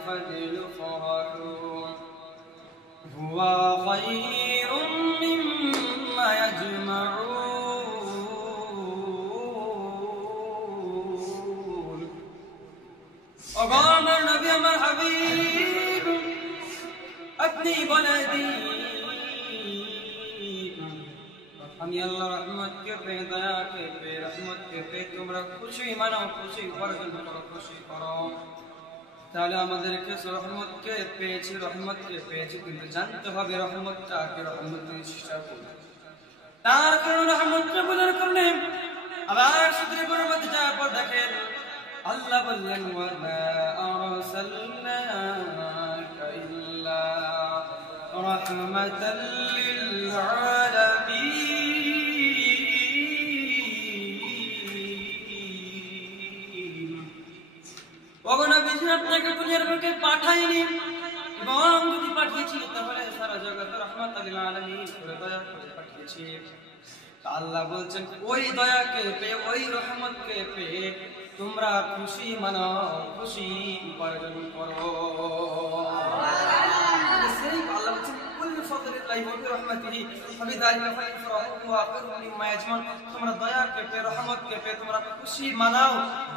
الفضل فرح هو خير مما يجمعون وقام النبي আমার হাবিব अपनी बलदी আমি আল্লাহ রহমত কে পে দয়া কে পে রহমত কে পে তোমরা খুশি মানাও খুশি বর্জন করো খুশি করো তাহলে আমাদেরকে রহমত কে পেয়েছি কিন্তু জানতে হবে রহমতটা কে রহমতের চেষ্টা করব তার কারণে রহমতটা বোঝার কারণে আবার সূত্রে পরবর্তী যাওয়ার পর দেখেন আল্লাহ বললেন ওয়ালা আরসালনাকা ইল্লা রাহমাতাল লিল আলামিন ওগো নবী আপনাকে দুনিয়ার বুকে পাঠাইনি এবং যদি পাঠিয়েছি তাহলে সারা জগৎ রাহমাতাল লিল আলামিন করে দয়া করে পাঠিয়েছি আল্লাহ বলছেন ওই দয়াকে পেয়ে ওই রহমতকে পেয়ে তোমরা খুশি মানাও খুশি উপার্জন করো আল্লাহ বলছেন কুল ফদলিল্লাহি ওয়া বিরহমাতিহি ফাবিযালিকা ফালইফরাহু হুয়া খায়রুম মিম্মা ইয়াজমাউন তোমরা দয়াকে পেয়ে রহমতকে পেয়ে তোমরা খুশি মানাও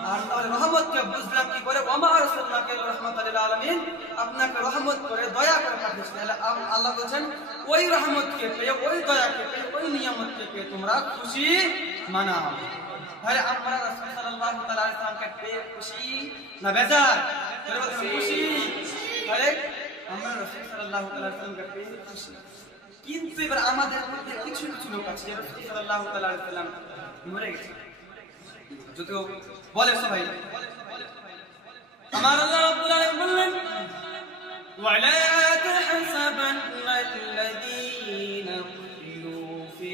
আর তাহলে রহমতকে বুঝলাম কি করে ওয়া মা আরসালনাকা ইল্লা রাহমাতাল লিল আলামিন আপনাকে রহমত করে দয়া করে পাঠিয়েছি আল্লাহ বলছেন ওই রহমতকে পেয়ে ওই দয়াকে পেয়ে ওই নিয়ামতকে পেয়ে তোমরা খুশি মানাও তাহলে আমরা রাসূল সাল্লাল্লাহু তাআলা আলাইহি সাল্লামকে পেয়ে খুশি না বেজার খুশি তাহলে আমরা রাসূল সাল্লাল্লাহু তাআলা আলাইহি সাল্লামকে পেয়ে খুশি কিন্তু এবার আমাদের মধ্যে কিছু কিছু লোক আছে যারা রাসূল সাল্লাল্লাহু তাআলা আলাইহি সাল্লাম মরে গেছে যদিও বলে সবাই আমার আল্লাহ রাব্বুল আলামিন বললেন ওয়ালা তাহসাবান্না আল্লাযীনা কুতিলু ফি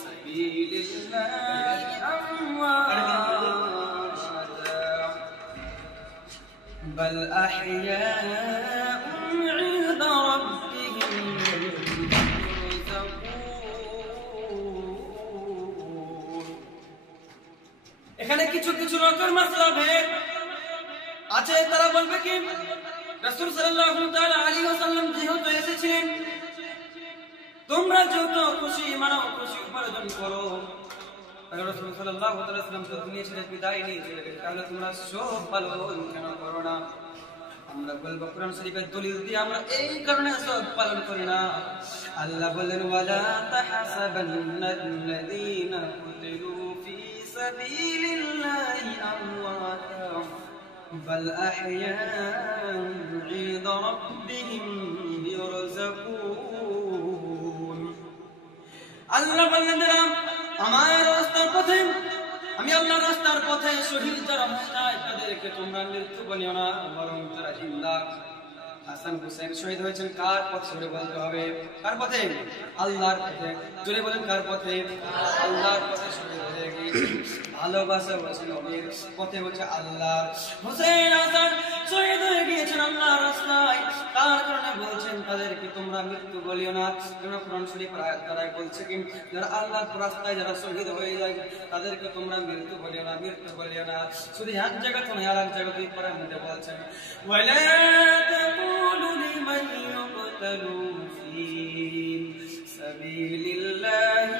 সাবিলিল্লাহি আমওয়াতা বাল আহইয়াউন 'ইনদা রাব্বিহিম ইরযাকুন এখানে কিছু কিছু লোকের মাসলা ভেদ আছে তারা বলবে কি রাসূল সাল্লাল্লাহু তাআলা আলাইহি ওয়াসাল্লাম যেহেতু এসেছিলেন তোমরা যত খুশি মানাও খুশি উপার্জন করো রাসূল সাল্লাল্লাহু তাআলা সাল্লাম তো দুনিয়া ছেড়ে বিদায় নিয়েছে তাহলে তোমরা সব পালন কেন করো না আমরা বলবো কোরআন শরীফের দলিল দিয়ে আমরা এই কারণে সব পালন করি না আল্লাহ বলেন ওয়ালা তাহসাবান্নাল্লাযীনা কুতিলু ফি সাবিলিল্লাহি আমওয়াতা বাল আহইয়াউন 'ইনদা রাব্বিহিম ইরযাকুন আল্লাহ বলেন আমার রাস্তার পথে আমি আল্লাহর রাস্তার পথে শহীদ যারা হয়ে যায় তাদেরকে তোমরা মৃত্যু বলিও না বরং তারা জিন্দা হাসান হুসাইন শহীদ হয়েছেন কার পথে জোরে বলতে হবে কার পথে আল্লাহর পথে জোরে বলেন কার পথে আল্লাহর পথে শহীদ হয়ে গিয়েছেন ভালোবাসা হচ্ছে নবীর পথে হচ্ছে আল্লাহ হুসাইন হাসান শহীদ হয়ে গিয়েছেন আল্লাহর রাস্তায় তার কারণে বলছেন তাদেরকে তোমরা মৃত্যু বলিও না তোমরা কোরআন শরীফের আয়াত দ্বারা বলছে কি যারা আল্লাহর রাস্তায় যারা শহীদ হয়ে যায় তাদেরকে তোমরা মৃত্যু বলিও না শুধু এক জায়গা তো নয় আরেক জায়গা দুই পরের মধ্যে বলছেন ওয়ালা তাকুলু লিমান ইউকতালু ফি সাবিলিল্লাহি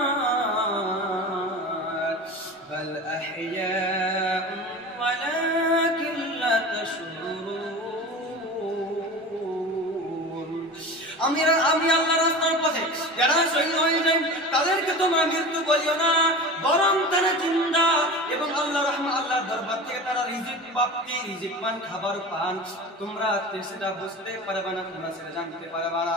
আমওয়াত বাল আহইয়াউন ওয়ালাকিন লা তাশউরুন আমি আল্লাহর রাস্তার পথে যারা শহীদ হয়ে যায় তাদেরকে তোমরা মৃত্যু বলিও না বরং তারা জিন্দা এবং আল্লাহর দরবার থেকে তারা রিজিক প্রাপ্তি রিজিক পান খাবার পান তোমরা সেটা বুঝতে পারবে না তোমরা সেটা জানতে পারবে না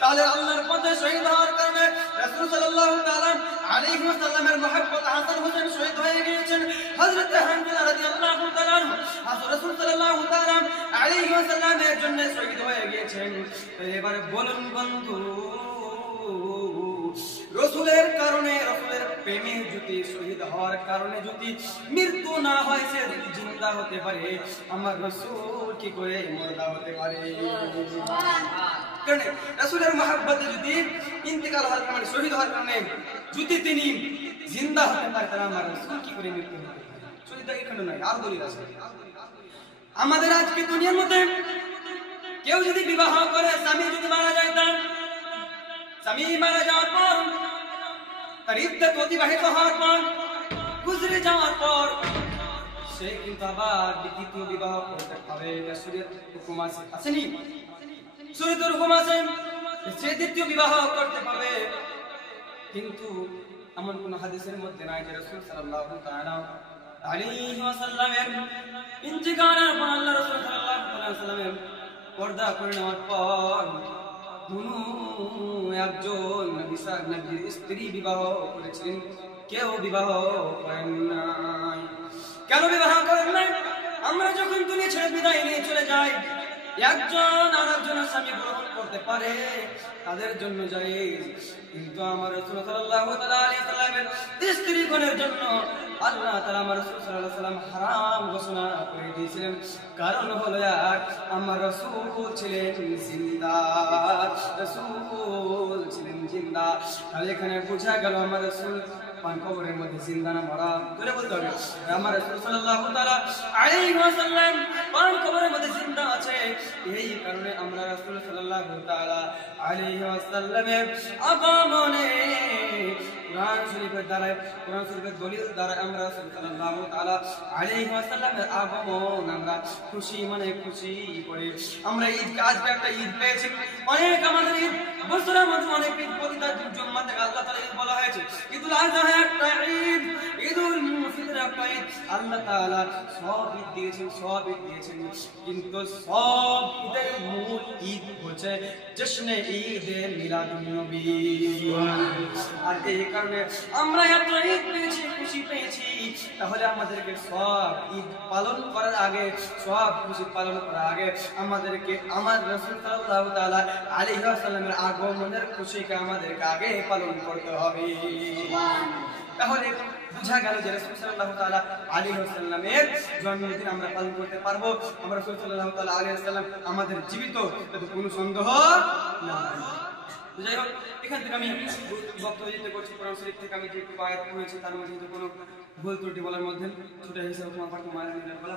তাহলে আল্লাহর পথে শহীদ হওয়ার কারণে রাসূল সাল্লাল্লাহু তাআলা আলাইহি ওয়াসাল্লামের মহব্বত হাসান হোসেন শহীদ হয়ে গিয়েছেন হযরত হামজা রাদিয়াল্লাহু তাআলা রাসূল সাল্লাল্লাহু তাআলা আলাইহি ওয়াসাল্লামের জন্য শহীদ হয়ে গিয়েছেন এবারে বলুন বন্ধু রাসূলের কারণে রাসূলের প্রেমে যদি শহীদ হওয়ার কারণে যদি মৃত্যু না হয় সে জিন্দা হতে পারে আমার রাসূল কি করে মুর্দা হতে পারে কারণ রাসূলের মহব্বতে যদি ইন্তেকাল হওয়ার কারণে শহীদ হওয়ার কারণে যদি তিনি জিন্দা হতে পারে তাহলে আমার রাসূল কি করে মৃত্যু হবে শহীদ এখানে নাই আর দলিল আছে আমাদের আজকে দুনিয়ার মধ্যে কেউ যদি বিবাহ করে, স্বামী যদি মারা যায়, তার স্বামী মারা যাওয়ার পর তার ইদ্দত অতিবাহিত হওয়ার পর, গুজরে যাওয়ার পর সে কিন্তু আবার দ্বিতীয় বিবাহ করতে পারে। এটা শরীয়ত হুকুম আছে, আসেনি? শরীয়তের হুকুম আছে, সে দ্বিতীয় বিবাহ করতে পারে। কিন্তু এমন কোন হাদিসের মধ্যে নাই যে রাসূল সাল্লাল্লাহু তাআলা আলাইহি ওয়াসাল্লামের ইন্তিকালের পর আল্লাহ রাসূল সাল্লাল্লাহু আলাইহি ওয়াসাল্লামের পর্দা করে নেওয়ার পর দুনু একজন নবীর স্ত্রী বিবাহ করেছিলেন, কেউ বিবাহ করেন নাই। কেন বিবাহ করেন নাই? আমরা যখন দুনিয়া ছেড়ে বিদায় নিয়ে চলে যাই, একজন আর একজনের স্বামী গ্রহণ করতে পারে, তাদের জন্য জায়েজ। কিন্তু আমার রাসূল সাল্লাল্লাহু আলাইহি ওয়াসাল্লামের স্ত্রীগণের জন্য আল্লাহ তাআলা আমার রাসূল সাল্লাল্লাহু আলাইহি ওয়াসাল্লাম হারাম ঘোষণা করে দিয়েছিলেন। কারণ হলো আমার রাসূল ছিলেন জিন্দা, রাসূল ছিলেন জিন্দা। আর এখানে বোঝা গেল আমার রাসূল পান কবরের মধ্যে জিন্দা না মরা, ধরে বলতে হবে আমার রাসূল সাল্লাল্লাহু তাআলা আলাইহি ওয়াসাল্লাম পান কবরের মধ্যে জিন্দা আছে। এই কারণে আমরা রাসূল সাল্লাল্লাহু তাআলা আলাইহি ওয়াসাল্লামের আগমনে কুরআন শরীফের দ্বারা, কুরআন শরীফের দলিল দ্বারা আমরা রাসূল সাল্লাল্লাহু তাআলা আলাইহি ওয়াসাল্লামের আগমন আমরা খুশি মনে খুশি করে আমরা ঈদ, আজকে একটা ঈদ পেয়েছি। অনেক আমাদের ঈদ বছরের মধ্যে অনেক ঈদ, প্রতিটা জুম্মা থেকে আল্লাহ তাআলা ঈদ বলা হয়েছে। ঈদুল আযহা একটা ঈদ, ঈদুল ফিতর একটা ঈদ। আল্লাহ তাআলা সব ঈদ দিয়েছেন, সব ঈদ দিয়েছেন, কিন্তু সব ঈদের মূল ঈদ হচ্ছে জশ্নে ঈদে মিলাদুন নবী। আর এই কারণে আমরা এত ঈদ পেয়েছি, খুশি পেয়েছি, তাহলে আমাদেরকে সব ঈদ পালন করার আগে, সব খুশি পালন করার আগে আমাদেরকে আমার রাসূল সাল্লাল্লাহু তাআলা আলাইহি ওয়াসাল্লামের আগমনের খুশিকে আমাদেরকে আগে পালন করতে হবে। তাহলে বুঝা গেল যে রাসূল সাল্লাল্লাহু তাআলা আলাইহি ওয়াসাল্লামের জন্মদিন আমরা পালন করতে পারবো। আমরা রাসূল সাল্লাল্লাহু তাআলা আলাইহি ওয়াসাল্লাম আমাদের জীবিত, এতে কোনো সন্দেহ নাই। যাই হোক, এখান থেকে আমি বক্তব্য দিতে করছি কোরআন শরীফ থেকে। আমি যে একটু আয়াত পড়েছি তার মধ্যে কোনো ভুল ত্রুটি বলার মধ্যে ছোট হিসেবে তোমার বলা